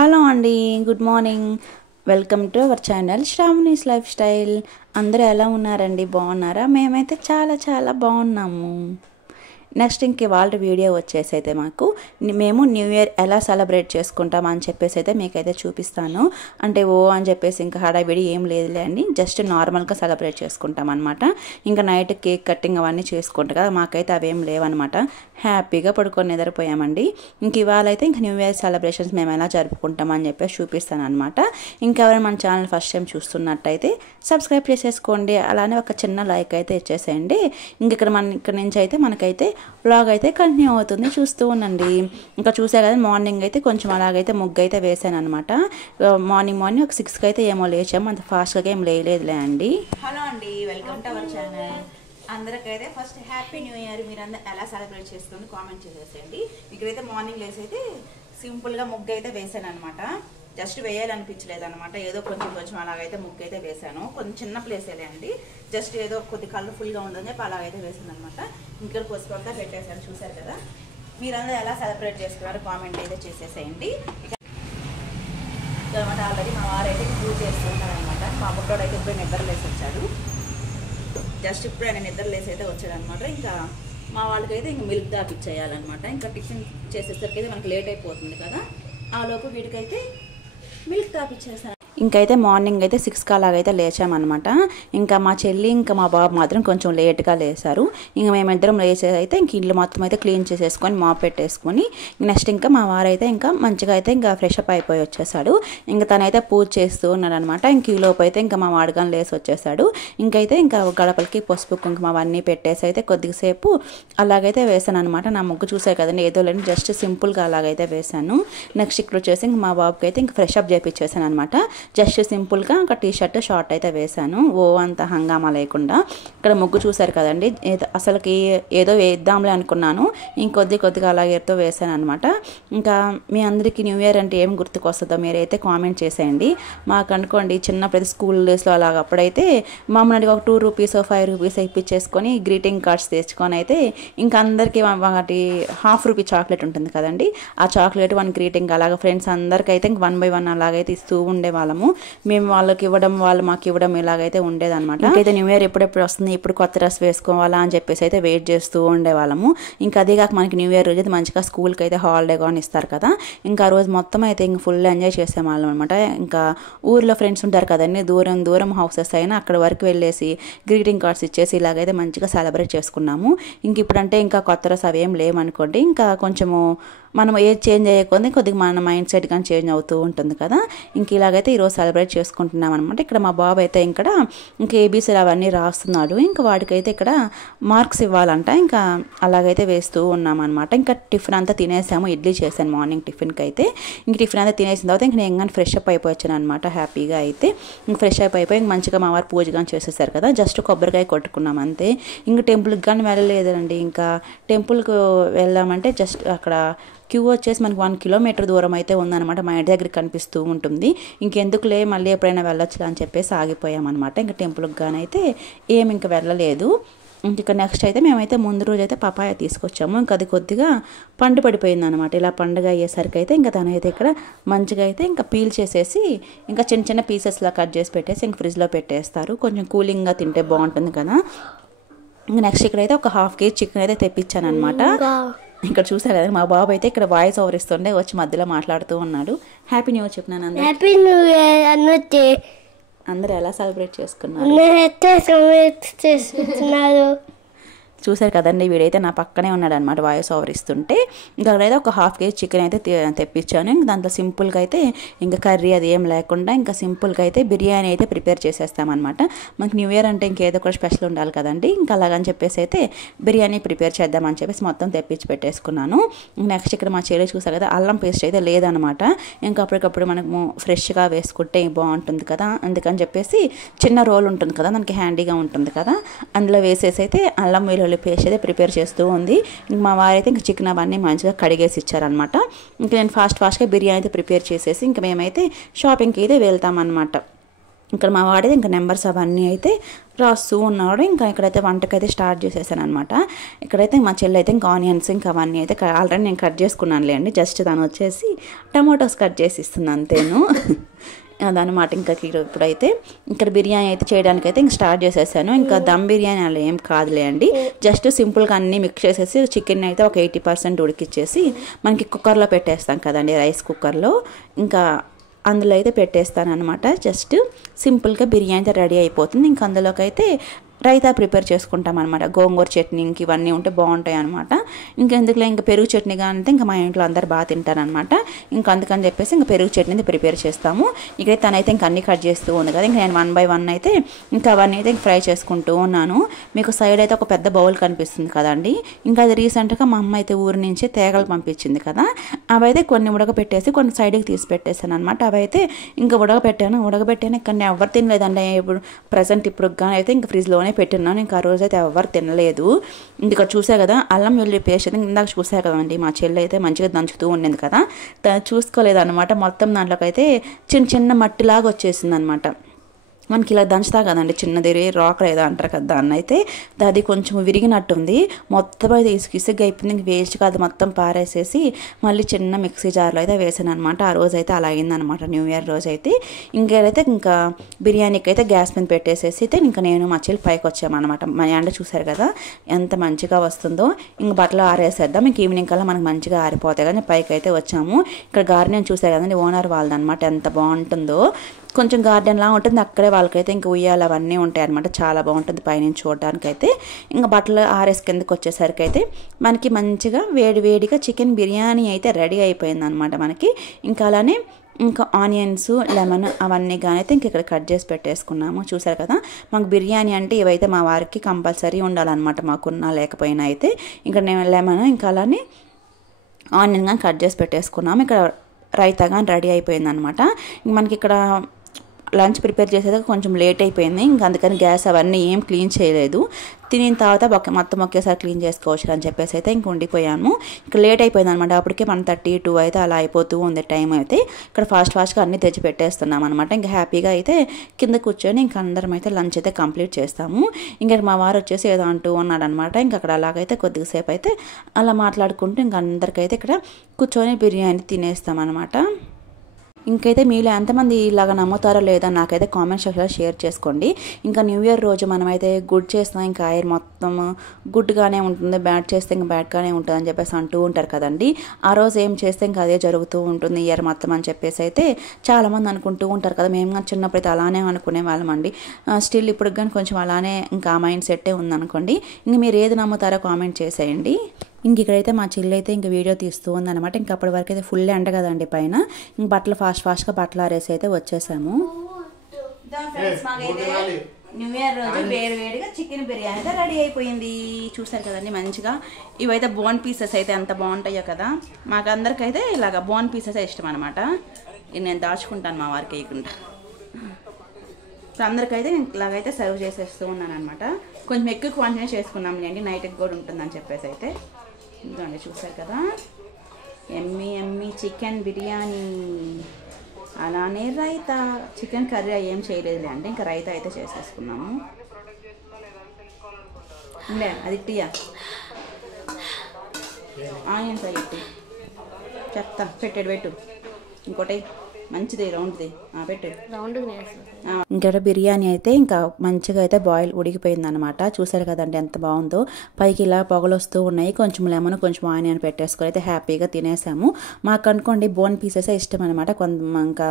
Hello అండి, good morning. Welcome to our channel Sravani's life style. అందరూ ఎలా ఉన్నారండి? బాగున్నారా? మేమైతే చాలా చాలా బాగున్నాము. నెక్స్ట్ ఇంక వాళ్ళ వీడియో వచ్చేసి అయితే మేము న్యూ ఇయర్ ఎలా సెలబ్రేట్ చేసుకుంటాం అని చెప్పేసి అయితే మీకైతే చూపిస్తాను. అంటే అని చెప్పేసి ఇంకా హడావిడి ఏం లేదులే అండి, జస్ట్ నార్మల్గా సెలబ్రేట్ చేసుకుంటాం అనమాట. ఇంకా నైట్ కేక్ కటింగ్ అవన్నీ చేసుకుంటాం కదా, మాకైతే అవేం లేవన్నమాట. హ్యాపీగా పడుకొని నిద్రపోయామండి. ఇంక ఇవాళ అయితే ఇంక న్యూ ఇయర్ సెలబ్రేషన్స్ మేము ఎలా జరుపుకుంటాం అని చెప్పేసి చూపిస్తాను అనమాట. ఇంకెవరైనా మన ఛానల్ ఫస్ట్ టైం చూస్తున్నట్టయితే సబ్స్క్రైబ్ చేసేసుకోండి, అలానే ఒక చిన్న లైక్ అయితే ఇచ్చేసేయండి. ఇంక ఇక్కడ నుంచి అయితే మనకైతే వ్లాగ్ అయితే కంటిన్యూ అవుతుంది, చూస్తూ ఉండండి. ఇంకా చూసే కదా, మార్నింగ్ అయితే కొంచెం అలాగైతే ముగ్గు అయితే వేసాను అనమాట. మార్నింగ్ ఒక 6కి అయితే ఏమో లేచాము, అంత ఫాస్ట్గా ఏం లేదులే అండి. హలో అండి, వెల్కమ్ టు అవర్ ఛానల్. అందరికైతే ఫస్ట్ హ్యాపీ న్యూ ఇయర్. మీరు అందరూ ఎలా సెలబ్రేట్ చేసుకుని కామెంట్ చేసేసేయండి. ఇక్కడైతే మార్నింగ్ లేసి అయితే సింపుల్గా ముగ్గు అయితే వేసాను అనమాట. జస్ట్ వేయాలనిపించలేదు అనమాట, ఏదో కొంచెం అలాగైతే ముగ్గు అయితే వేసాను. కొంచెం చిన్న ప్లేసేలే అండి, జస్ట్ ఏదో కొద్ది కలర్ఫుల్గా ఉందని చెప్పి అలాగైతే వేసాను అనమాట. ఇంకా పసుపు అంతా పెట్టేసాను, చూసారు కదా. మీరందరూ ఎలా సెలబ్రేట్ చేసుకున్నారో కామెంట్ అయితే చేసేసేయండి. అనమాట ఆల్రెడీ మా వారైతే పూజ చేస్తున్నారు అనమాట. మా బుట్టోడు అయితే ఇప్పుడు నిద్రలేసి వచ్చాడు, జస్ట్ ఇప్పుడు ఆయన నిద్రలేసి అయితే వచ్చాడు అనమాట. ఇంకా మా వాళ్ళకైతే ఇంక మిల్క్ దాపిచ్చేయాలన్నమాట. ఇంకా టిఫిన్ చేసేసరికి అయితే మనకి లేట్ అయిపోతుంది కదా, ఆ లోపు వీటికైతే మిల్క్ తాపిచ్చేసాను. ఇంకైతే మార్నింగ్ అయితే 6కి అలాగైతే లేచామన్నమాట. ఇంకా మా చెల్లి ఇంకా మా బాబు మాత్రం కొంచెం లేట్గా లేసారు. ఇంకా మేమిద్దరం లేచేసి అయితే ఇంక ఇల్లు మొత్తం అయితే క్లీన్ చేసేసుకొని మాప్ పెట్టేసుకొని నెక్స్ట్ ఇంకా మా వారైతే ఇంకా మంచిగా అయితే ఇంకా ఫ్రెష్ అప్ అయిపోయి వచ్చేసాడు. ఇంకా తనైతే పూజ చేస్తూ ఉన్నాడు అనమాట. ఇంక ఈ లోపు అయితే ఇంకా మా వాడుగాని లేసి వచ్చేసాడు. ఇంకైతే ఇంకా గడపలకి పసుపు కుంకుమ అవన్నీ పెట్టేసి అయితే కొద్దిసేపు అలాగైతే వేసాను అనమాట. నా ముగ్గు చూసే కదండి, ఏదో లేని జస్ట్ సింపుల్గా అలాగైతే వేసాను. నెక్స్ట్ ఇక్కడ వచ్చేసి ఇంక మా బాబుకి అయితే ఇంకా ఫ్రెష్ అప్ చేయించేసాను అనమాట. జస్ట్ సింపుల్గా ఒక టీషర్ట్ షార్ట్ అయితే వేసాను, అంత హంగామా లేకుండా. ఇక్కడ ముగ్గు చూసారు కదండి, అసలుకి ఏదో వేద్దాంలే అనుకున్నాను, కొద్దిగా అలాగేతో వేసాను అనమాట. ఇంకా మీ అందరికీ న్యూ ఇయర్ అంటే ఏం గుర్తుకొస్తుందో మీరైతే కామెంట్ చేసేయండి. మాకు అనుకోండి చిన్నప్పుడు స్కూల్ డేస్లో అలాగ అప్పుడైతే మామూలుగా ఒక 2 రూపీస్ 5 రూపీస్ ఇప్పించేసుకొని గ్రీటింగ్ కార్డ్స్ తెచ్చుకొని అయితే ఇంకా అందరికీ ఒకటి ½ రూపీ చాక్లెట్ ఉంటుంది కదండి, ఆ చాక్లెట్ 1 గ్రీటింగ్ అలాగ ఫ్రెండ్స్ అందరికీ అయితే ఇంక 1 by 1 అలాగైతే ఇస్తూ ఉండేవాళ్ళము. మేము వాళ్ళకి ఇవ్వడం, వాళ్ళు మాకు ఇవ్వడం ఇలాగైతే ఉండేదన్నమాట. ఇంకైతే న్యూ ఇయర్ ఎప్పుడెప్పుడు వస్తుంది, ఇప్పుడు కొత్త డ్రెస్ వేసుకోవాలా అని చెప్పేసి అయితే వెయిట్ చేస్తూ ఉండేవాళ్ళము. ఇంకా అదే కాక మనకి న్యూ ఇయర్ రోజు అయితే మంచిగా స్కూల్కి అయితే హాలిడే కానీ ఇస్తారు కదా, ఇంకా ఆ రోజు మొత్తం అయితే ఇంక ఫుల్ ఎంజాయ్ చేసేవాళ్ళం అనమాట. ఇంకా ఊర్లో ఫ్రెండ్స్ ఉంటారు కదండి, దూరం హౌసెస్ అయినా అక్కడ వరకు వెళ్ళేసి గ్రీటింగ్ కార్డ్స్ ఇచ్చేసి ఇలాగైతే మంచిగా సెలబ్రేట్ చేసుకున్నాము. ఇంక ఇప్పుడంటే ఇంకా కొత్త డ్రెస్ అవేం లేవనుకోండి, ఇంకా కొంచెము మనం ఏజ్ చేంజ్ అయ్యేకొద్ది కొద్దిగా మన మైండ్ సెట్ కానీ చేంజ్ అవుతూ ఉంటుంది కదా. ఇంక ఇలాగైతే ఈరోజు సెలబ్రేట్ చేసుకుంటున్నాం అనమాట. ఇక్కడ మా బాబు అయితే ఇక్కడ ఇంకా ఏబీసీలు అవన్నీ రాస్తున్నాడు. ఇంకా వాడికైతే ఇక్కడ మార్క్స్ ఇవ్వాలంట, ఇంకా అలాగైతే వేస్తూ ఉన్నాం అనమాట. ఇంకా టిఫిన్ అంతా తినేసాము, ఇడ్లీ చేశాను మార్నింగ్ టిఫిన్కి అయితే. ఇంక టిఫిన్ అంతా తినేసిన తర్వాత ఇంక నేను కానీ ఫ్రెష్ అప్ అయిపోయాను అనమాట హ్యాపీగా అయితే. ఇంక ఫ్రెష్ అయిపోయి ఇంక మంచిగా మా వారు పూజ కానీ చేసేసారు కదా, జస్ట్ కొబ్బరికాయ కొట్టుకున్నాం అంతే. ఇంక టెంపుల్కి కానీ వెళ్ళలేదండి. ఇంకా టెంపుల్కి వెళ్దామంటే జస్ట్ అక్కడ క్యూ వచ్చేసి మనకి 1 కిలోమీటర్ దూరం అయితే ఉందన్నమాట, మా ఇంటి దగ్గరికి కనిపిస్తూ ఉంటుంది. ఇంకెందుకులే మళ్ళీ ఎప్పుడైనా వెళ్ళొచ్చులే అని చెప్పేసి ఆగిపోయామన్నమాట. ఇంకా టెంపుల్కి కానీ అయితే ఇంకా వెళ్ళలేదు. ఇంకా నెక్స్ట్ అయితే మేమైతే ముందు రోజు అయితే పపాయ తీసుకొచ్చాము. ఇంకా అది కొద్దిగా పండు పడిపోయింది అనమాట. ఇలా పండుగ అయ్యేసరికి అయితే ఇంకా తనైతే ఇక్కడ మంచిగా అయితే ఇంకా పీల్ చేసేసి ఇంకా చిన్న పీసెస్లా కట్ చేసి పెట్టేసి ఇంక ఫ్రిడ్జ్లో పెట్టేస్తారు, కొంచెం కూలింగ్గా తింటే బాగుంటుంది కదా. ఇంకా నెక్స్ట్ ఇక్కడైతే ఒక ½ kg చికెన్ అయితే తెప్పించాను అనమాట. ఇక్కడ చూసారు కదా, మా బాబు అయితే ఇక్కడ వాయిస్ ఓవర్ ఇస్తుండే వచ్చి మధ్యలో మాట్లాడుతూ ఉన్నాడు. హ్యాపీ న్యూ ఇయర్ చెప్పినాను. అందరూ ఎలా సెలబ్రేట్ చేసుకున్నారు చూసారు కదండి. వీడైతే నా పక్కనే ఉన్నాడు అనమాట వాయిస్ ఓవర్ ఇస్తుంటే. ఇంకా అక్కడైతే ఒక ½ kg చికెన్ అయితే తెప్పించాను. ఇంకా దాంట్లో సింపుల్గా అయితే ఇంకా కర్రీ అది ఏం లేకుండా ఇంకా సింపుల్గా అయితే బిర్యానీ అయితే ప్రిపేర్ చేసేస్తామన్నమాట. మనకి న్యూ ఇయర్ అంటే ఇంకేదో కూడా స్పెషల్ ఉండాలి కదండి, ఇంకా అలాగని చెప్పేసి అయితే బిర్యానీ ప్రిపేర్ చేద్దామని చెప్పేసి మొత్తం తెప్పించి పెట్టేసుకున్నాను. నెక్స్ట్ ఇక్కడ మా చెల్లి చూసారు కదా, అల్లం పేస్ట్ అయితే లేదనమాట. ఇంకా అప్పటికప్పుడు మనకు ఫ్రెష్గా వేసుకుంటే బాగుంటుంది కదా, అందుకని చెప్పేసి చిన్న రోల్ ఉంటుంది కదా, మనకి హ్యాండీగా ఉంటుంది కదా, అందులో వేసేసి అయితే అల్లం వెల్లుల్లి పేస్ట్ అయితే ప్రిపేర్ చేస్తూ ఉంది. ఇంక మా వారైతే ఇంకా చికెన్ అవన్నీ మంచిగా కడిగేసి ఇచ్చారనమాట. ఇంకా నేను ఫాస్ట్గా బిర్యానీ అయితే ప్రిపేర్ చేసేసి ఇంకా మేమైతే షాపింగ్కి అయితే వెళ్తామన్నమాట. ఇక్కడ మా వాడేది ఇంకా నెంబర్స్ అవన్నీ అయితే రాస్తూ ఉన్నాడు. ఇంకా ఇక్కడైతే వంటకైతే స్టార్ట్ చేసేసాను అనమాట. ఇక్కడైతే మా చెల్లి అయితే ఇంకా ఆనియన్స్ ఇంకా అవన్నీ అయితే ఆల్రెడీ నేను కట్ చేసుకున్నానులేండి. జస్ట్ తను వచ్చేసి టమాటోస్ కట్ చేసి ఇస్తుంది అంతేను. అదనమాట. ఇంకా ఇప్పుడైతే ఇక్కడ బిర్యానీ అయితే చేయడానికైతే ఇంక స్టార్ట్ చేసేసాను. ఇంకా దమ్ బిర్యానీ అలా ఏం కాదులే అండి, జస్ట్ సింపుల్గా అన్నీ మిక్స్ చేసేసి చికెన్ అయితే ఒక 80% ఉడికిచ్చేసి మనకి కుక్కర్లో పెట్టేస్తాం కదండి, రైస్ కుక్కర్లో. ఇంకా అందులో అయితే పెట్టేస్తాను అనమాట. జస్ట్ సింపుల్గా బిర్యానీ అయితే రెడీ అయిపోతుంది. ఇంక అందులోకి అయితే రైతా ప్రిపేర్ చేసుకుంటాం అనమాట. గోంగూర చట్నీ ఇంక ఇవన్నీ ఉంటే బాగుంటాయి అనమాట. ఇంకెందుకులే ఇంకా పెరుగు చట్నీ కానీ ఇంకా మా ఇంట్లో అందరు బాగా తింటారనమాట. ఇంకా అందుకని చెప్పేసి ఇంకా పెరుగు చట్నీ ప్రిపేర్ చేస్తాము. ఇక్కడైతే తనైతే ఇంక అన్నీ కట్ చేస్తూ ఉంది కదా, ఇంకా నేను 1 by 1 అయితే ఇంకా అవన్నీ అయితే ఫ్రై చేసుకుంటూ ఉన్నాను. మీకు సైడ్ అయితే ఒక పెద్ద బౌల్ కనిపిస్తుంది కదండి, ఇంకా అది రీసెంట్గా మా అమ్మ అయితే ఊరి నుంచి తేగలు పంపించింది కదా, అవైతే కొన్ని ఉడకబెట్టేసి కొన్ని సైడ్కి తీసి పెట్టేశాను అనమాట. అవైతే ఇంకా ఉడకబెట్టాను ఇక్కడ ఎవరు తినలేదండి. ఇప్పుడు ప్రజెంట్ ఇప్పుడు కానీ అయితే ఇంకా ఫ్రిడ్జ్లోనే పెట్టినాను. ఇంకా ఆ రోజు అయితే ఎవరు తినలేదు. ఇంకా చూసా కదా అల్లం వెల్లుల్లి పేస్ట్ అయితే ఇందాక చూసా కదండి, మా చెల్లి అయితే మంచిగా దంచుతూ ఉండింది కదా, చూసుకోలేదు అనమాట. మొత్తం దాంట్లోకి అయితే చిన్న చిన్న మట్టిలాగా వచ్చేసింది అనమాట. మనకి ఇలా దంచుతా కదండి, చిన్నది రాక్ ఏదో అంటారు కదా, దాన్ని అయితే అది కొంచెం విరిగినట్టుంది. మొత్తం అయితే ఇసుక అయిపోయింది. ఇంక వేస్ట్ కాదు, మొత్తం పారేసేసి మళ్ళీ చిన్న మిక్సీ జార్లో అయితే వేసాను అనమాట. ఆ రోజు అయితే అలా అయిందనమాట, న్యూ ఇయర్ రోజు అయితే. ఇంకేదైతే ఇంకా బిర్యానీకి అయితే గ్యాస్ మీద పెట్టేసేసి అయితే ఇంకా నేను మా చెల్లి పైకి వచ్చామన్నమాట. మా ఎండ చూసారు కదా ఎంత మంచిగా వస్తుందో. ఇంక బట్టలు ఆరేసేద్దాం, ఇంక ఈవినింగ్ కల్లా మనకు మంచిగా ఆరిపోతాయి కానీ పైకి అయితే వచ్చాము. ఇక్కడ గార్డెన్ చూసారు కదండి, ఓనర్ వాళ్ళదనమాట, ఎంత బాగుంటుందో. కొంచెం గార్డెన్లా ఉంటుంది, అక్కడే వాళ్ళకైతే ఇంకా ఉయ్యాలు అవన్నీ ఉంటాయి అనమాట. చాలా బాగుంటుంది పైనుంచి చూడడానికైతే. ఇంకా బట్టలు ఆరేసి కిందకి వచ్చేసరికి అయితే మనకి మంచిగా వేడివేడిగా చికెన్ బిర్యానీ అయితే రెడీ అయిపోయింది అనమాట మనకి. ఇంకా అలానే ఇంకా ఆనియన్స్, లెమన్ అవన్నీ కానీ అయితే ఇంక ఇక్కడ కట్ చేసి పెట్టేసుకున్నాము. చూసారు కదా, మాకు బిర్యానీ అంటే ఇవైతే మా వారికి కంపల్సరీ ఉండాలన్నమాట, మాకున్నా లేకపోయినా అయితే. ఇంకా నేను లెమన్ ఇంకా అలానే ఆనియన్ కానీ కట్ చేసి పెట్టేసుకున్నాము. ఇక్కడ రైతా కానీ రెడీ అయిపోయింది అనమాట. మనకి ఇక్కడ లంచ్ ప్రిపేర్ చేసేది కొంచెం లేట్ అయిపోయింది. ఇంకా అందుకని గ్యాస్ అవన్నీ ఏం క్లీన్ చేయలేదు. తినిన తర్వాత మొత్తం ఒకేసారి క్లీన్ చేసుకోవచ్చు అని చెప్పేసి అయితే ఇంక ఉండిపోయాము. ఇంకా లేట్ అయిపోయింది అనమాట. అప్పటికే 1:32 అయితే అలా అయిపోతూ ఉంది టైం అయితే. ఇక్కడ ఫాస్ట్గా అన్నీ తెచ్చి పెట్టేస్తున్నాం అనమాట. ఇంకా హ్యాపీగా అయితే కింద కూర్చొని ఇంకా అందరం అయితే లంచ్ అయితే కంప్లీట్ చేస్తాము. ఇంకా మా వారు వచ్చేసి ఏదో అంటూ ఉన్నాడు అనమాట. ఇంకా అక్కడ అలాగైతే కొద్దిసేపు అయితే అలా మాట్లాడుకుంటూ ఇంకా అందరికైతే ఇక్కడ కూర్చొని బిర్యానీ తినేస్తాం అనమాట. ఇంకైతే మీలో ఎంతమంది ఇలాగ నమ్ముతారో లేదా నాకైతే కామెంట్ సెక్షన్లో షేర్ చేసుకోండి. ఇంకా న్యూ ఇయర్ రోజు మనమైతే గుడ్ చేస్తాం, ఇంకా ఐర్ మొత్తం గుడ్గానే ఉంటుంది, బ్యాడ్ చేస్తే ఇంకా బ్యాడ్గానే ఉంటుంది అని చెప్పేసి అంటూ ఉంటారు కదండి. ఆ రోజు ఏం చేస్తే ఇంకా అదే జరుగుతూ ఉంటుంది ఇయర్ మొత్తం అని చెప్పేసి అయితే చాలామంది అనుకుంటూ ఉంటారు కదా. మేము కానీ చిన్నప్పుడు అయితే అలానే అనుకునే వాళ్ళం అండి. స్టిల్ ఇప్పుడు కానీ కొంచెం అలానే ఇంకా ఆ మైండ్ సెట్టే ఉందనుకోండి. ఇంక మీరు ఏది నమ్ముతారో కామెంట్ చేసేయండి. ఇంక ఇక్కడైతే మా చెల్లి అయితే ఇంక వీడియో తీస్తూ ఉందన్నమాట. ఇంకా అప్పటి వరకు అయితే ఫుల్ ఎండ కదండి పైన. ఇంక బట్టలు ఫాస్ట్గా బట్టలు ఆరేసి అయితే వచ్చేసాము. న్యూ ఇయర్ రోజు వేడిగా చికెన్ బిర్యానీ అయితే రెడీ అయిపోయింది. చూసారు కదండి మంచిగా. ఇవైతే బోన్ పీసెస్ అయితే ఎంత బాగుంటాయో కదా. మాకు అందరికైతే ఇలాగ బోన్ పీసెస్ ఇష్టం అనమాట. ఇది నేను దాచుకుంటాను మా వారికి వేయకుండా. సో అందరికైతే ఇలాగైతే సర్వ్ చేసేస్తూ ఉన్నాను అనమాట. కొంచెం ఎక్కువ క్వాంటిటీ చేసుకున్నాం లేండి, నైట్కి కూడా ఉంటుందని చెప్పేసి అయితే. ఇదండి చూసారు కదా, ఎమ్మీ చికెన్ బిర్యానీ. అలానే రైతా, చికెన్ కర్రీ ఏం చేయలేదు అంటే ఇంకా రైతా అయితే చేసేసుకున్నాము. లే అది టీయా ఆనియన్స్ అయ్యి చెత్త పెట్టు ఇంకోటి మంచిది రౌండ్ది పెట్టు రౌండ్. ఇంకా బిర్యానీ అయితే ఇంకా మంచిగా అయితే బాయిల్ ఉడికిపోయింది అనమాట. చూసారు కదండి ఎంత బాగుందో. పైకి ఇలా పొగలు వస్తూ ఉన్నాయి. కొంచెం లెమన్ కొంచెం ఆనియన్ పెట్టేసుకొని అయితే హ్యాపీగా తినేసాము. మాకు అనుకోండి బోన్ పీసెస్ ఇష్టం అనమాట. ఇంకా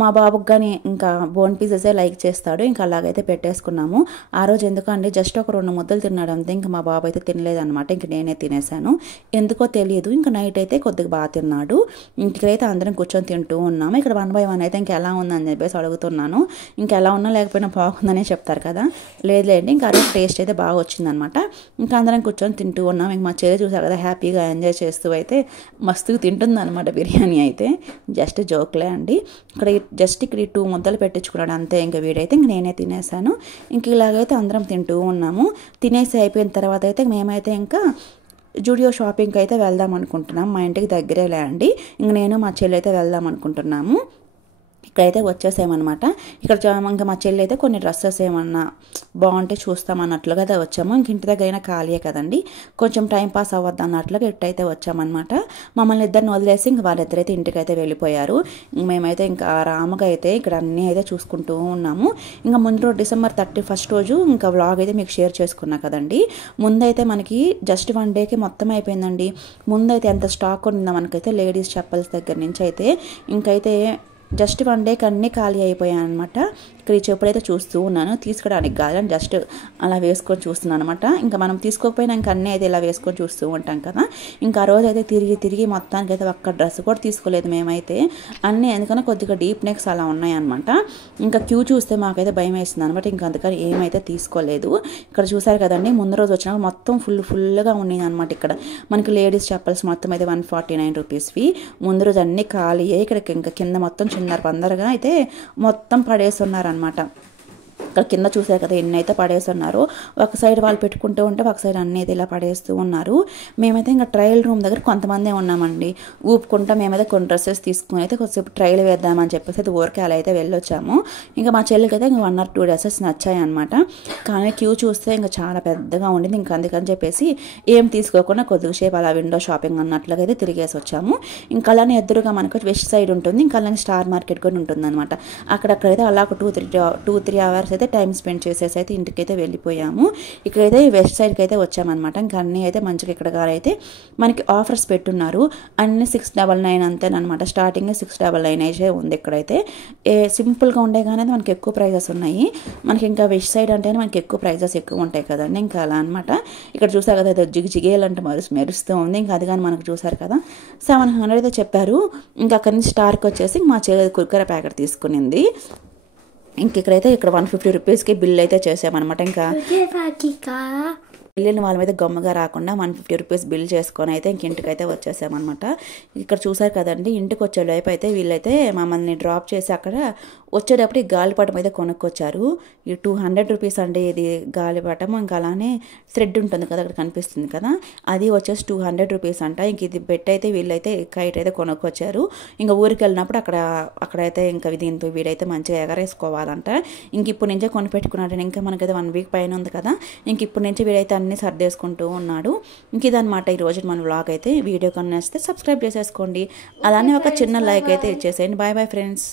మా బాబుకి కానీ ఇంకా బోన్ పీసెసే లైక్ చేస్తాడు. ఇంకా అలాగైతే పెట్టేసుకున్నాము. ఆ రోజు ఎందుకండి జస్ట్ ఒక 2 ముద్దలు తిన్నాడు అంతే. ఇంకా మా బాబు అయితే తినలేదనమాట. ఇంక నేనే తినేసాను, ఎందుకో తెలియదు. ఇంకా నైట్ అయితే కొద్దిగా బాగా తిన్నాడు. ఇంటికైతే అందరం కూర్చొని తింటూ ఉన్నాము. ఇక్కడ 1 by 1 అయితే ఇంకా ఎలా ఉందని చెప్పేసి అడుగుతున్నాను. ఇంకా ఎలా ఉన్నా లేకపోయినా బాగుందనే చెప్తారు కదా. లేదులేండి ఇంకా ఆ రోజు టేస్ట్ అయితే బాగా వచ్చిందనమాట. ఇంకా అందరం కూర్చొని తింటూ ఉన్నాం. ఇంక మా చెల్లి చూసారు కదా హ్యాపీగా ఎంజాయ్ చేస్తూ అయితే మస్తుగా తింటుంది అనమాట బిర్యానీ అయితే. జస్ట్ జోక్లే అండి. ఇక్కడ 2 ముద్దలు పెట్టించుకున్నాడు అంతే. ఇంకా వీడైతే ఇంక నేనే తినేసాను. ఇంక ఇలాగైతే అందరం తింటూ ఉన్నాము. తినేసి అయిపోయిన తర్వాత అయితే మేమైతే ఇంకా జూడియో షాపింగ్కి అయితే వెళ్దాం అనుకుంటున్నాం. మా ఇంటికి దగ్గరేలే అండి. ఇంక నేను మా చెల్లి అయితే వెళ్దాం అనుకుంటున్నాము. ఇక్కడైతే వచ్చేసామన్నమాట. ఇక్కడ ఇంకా మా చెల్లి అయితే కొన్ని డ్రెస్సెస్ ఏమన్నా బాగుంటే చూస్తామన్నట్లుగా అయితే వచ్చాము. ఇంక ఇంటి దగ్గర అయినా ఖాళీయే కదండి, కొంచెం టైం పాస్ అవ్వద్దు అన్నట్లుగా ఇట్టయితే వచ్చామన్నమాట. మమ్మల్ని ఇద్దరిని వదిలేసి ఇంక వాళ్ళిద్దరైతే ఇంటికి అయితే వెళ్ళిపోయారు. మేమైతే ఇంకా రాముగా అయితే ఇక్కడ అన్నీ అయితే చూసుకుంటూ ఉన్నాము. ఇంకా ముందు రోజు December 31 రోజు ఇంకా వ్లాగ్ అయితే మీకు షేర్ చేసుకున్నా కదండి. ముందైతే మనకి జస్ట్ 1 డేకి మొత్తం అయిపోయిందండి. ముందైతే ఎంత స్టాక్ ఉండిందో మనకైతే లేడీస్ చెప్పల్స్ దగ్గర నుంచి అయితే ఇంకైతే జస్ట్ 1 డేకి అన్నీ ఖాళీ అయిపోయాయి అనమాట. ఇక్కడ ఈ చెప్పుడైతే చూస్తూ ఉన్నాను, తీసుకోవడానికి కాదని జస్ట్ అలా వేసుకొని చూస్తున్నాను అనమాట. ఇంకా మనం తీసుకోకపోయినా ఇంకా అన్నీ అయితే ఇలా వేసుకొని చూస్తూ ఉంటాం కదా. ఇంకా ఆ రోజు అయితే తిరిగి మొత్తానికి అయితే ఒక్క డ్రెస్ కూడా తీసుకోలేదు మేమైతే. అన్నీ ఎందుకన్నా కొద్దిగా డీప్ నెక్స్ అలా ఉన్నాయన్నమాట. ఇంకా క్యూ చూస్తే మాకైతే భయం వేస్తుంది అనమాట. ఇంకా అందుకని ఏమైతే తీసుకోలేదు. ఇక్కడ చూసారు కదండి, ముందు రోజు వచ్చినాక మొత్తం ఫుల్గా ఉన్నాయి అనమాట. ఇక్కడ మనకి లేడీస్ చెప్పల్స్ మొత్తం అయితే 149 రూపీస్వి. ముందు రోజు అన్నీ ఖాళీ అయ్యి ఇక్కడ ఇంకా కింద మొత్తం పందరగా అయితే మొత్తం పడేస్తున్నారు అనమాట. ఇక్కడ కింద చూసారు కదా ఎన్ని అయితే పడేస్తున్నారు. ఒక సైడ్ వాళ్ళు పెట్టుకుంటూ ఉంటే ఒక సైడ్ అన్ని అయితే ఇలా పడేస్తూ ఉన్నారు. మేమైతే ఇంకా ట్రయల్ రూమ్ దగ్గర కొంతమంది ఉన్నామండి. ఊపుకుంటా మేమైతే కొన్ని డ్రెస్సెస్ తీసుకుని అయితే కొద్దిసేపు ట్రయల్ వేద్దామని చెప్పేసి అయితే ఊరికే అలా అయితే వెళ్ళొచ్చాము. ఇంకా మా చెల్లికి అయితే ఇంకా 1 or 2 డ్రెస్సెస్ నచ్చాయి అనమాట. కానీ క్యూ చూస్తే ఇంకా చాలా పెద్దగా ఉండింది. ఇంకా అందుకని చెప్పేసి ఏం తీసుకోకుండా కొద్దిగా సేపు అలా విండో షాపింగ్ అన్నట్లుగా అయితే తిరిగేసి వచ్చాము. ఇంకా అలానే ఎదురుగా మనకు వెస్ట్ సైడ్ ఉంటుంది, ఇంకా అలానే స్టార్ మార్కెట్ కూడా ఉంటుంది అనమాట. అక్కడక్కడైతే అలా ఒక 2-3 అవర్స్ అయితే టైం స్పెండ్ చేసేసి అయితే ఇంటికైతే వెళ్ళిపోయాము. ఇక్కడైతే వెస్ట్ సైడ్కి అయితే వచ్చామన్నమాట. ఇంకా అన్నీ అయితే మంచిగా ఇక్కడ అయితే మనకి ఆఫర్స్ పెట్టున్నారు. అన్ని 699 అంతేనమాట. స్టార్టింగ్ 699 అయితే ఉంది. ఇక్కడైతే సింపుల్గా ఉండే కానీ మనకి ఎక్కువ ప్రైజెస్ ఉన్నాయి. మనకి ఇంకా వెస్ట్ సైడ్ అంటేనే మనకి ఎక్కువ ప్రైజెస్ ఎక్కువ ఉంటాయి కదండి. ఇంకా అలా అనమాట. ఇక్కడ చూసారు కదా అయితే జిగేలంటే మెరుస్తూ ఉంది. ఇంకా అది కానీ మనకు చూసారు కదా 700 అయితే చెప్పారు. ఇంకా అక్కడి నుంచి స్టార్కి వచ్చేసి మా చెల్లి కుర్కురే ప్యాకెట్ తీసుకునింది. ఇంక ఇక్కడైతే ఇక్కడ 150 రూపీస్కి బిల్ అయితే చేసామన్నమాట. ఇంకా వెళ్ళిన వాళ్ళ మీద గమ్ముగా రాకుండా 150 రూపీస్ బిల్ చేసుకొని అయితే ఇంక ఇంటికైతే వచ్చేసామన్నమాట. ఇక్కడ చూసారు కదండి, ఇంటికి వచ్చే వైపు అయితే వీళ్ళైతే మమ్మల్ని డ్రాప్ చేసి అక్కడ వచ్చేటప్పుడు ఈ గాలిపటం అయితే కొనుక్కొచ్చారు. ఈ 200 రూపీస్ అండి ఇది గాలిపటం. ఇంకా అలానే థ్రెడ్ ఉంటుంది కదా అక్కడ కనిపిస్తుంది కదా, అది వచ్చేసి 200 రూపీస్ అంట. ఇంక ఇది పెట్టి అయితే వీళ్ళైతే కైట్ అయితే కొనుక్కొచ్చారు. ఇంకా ఊరికి వెళ్ళినప్పుడు అక్కడైతే ఇంకా దీంతో వీడైతే మంచిగా ఎగరేసుకోవాలంట. ఇంక ఇప్పుడు నుంచే కొనిపెట్టుకున్నాడు. ఇంకా మనకైతే 1 వీక్ పైన ఉంది కదా, ఇంక ఇప్పుడు నుంచి వీడైతే అన్ని సర్దేసుకుంటూ ఉన్నాడు. ఇంక ఇదనమాట ఈరోజు మన వ్లాగ్ అయితే. వీడియో కన్నా నచ్చితే సబ్స్క్రైబ్ చేసేసుకోండి, అలానే ఒక చిన్న లైక్ అయితే ఇచ్చేసేయండి. Bye friends.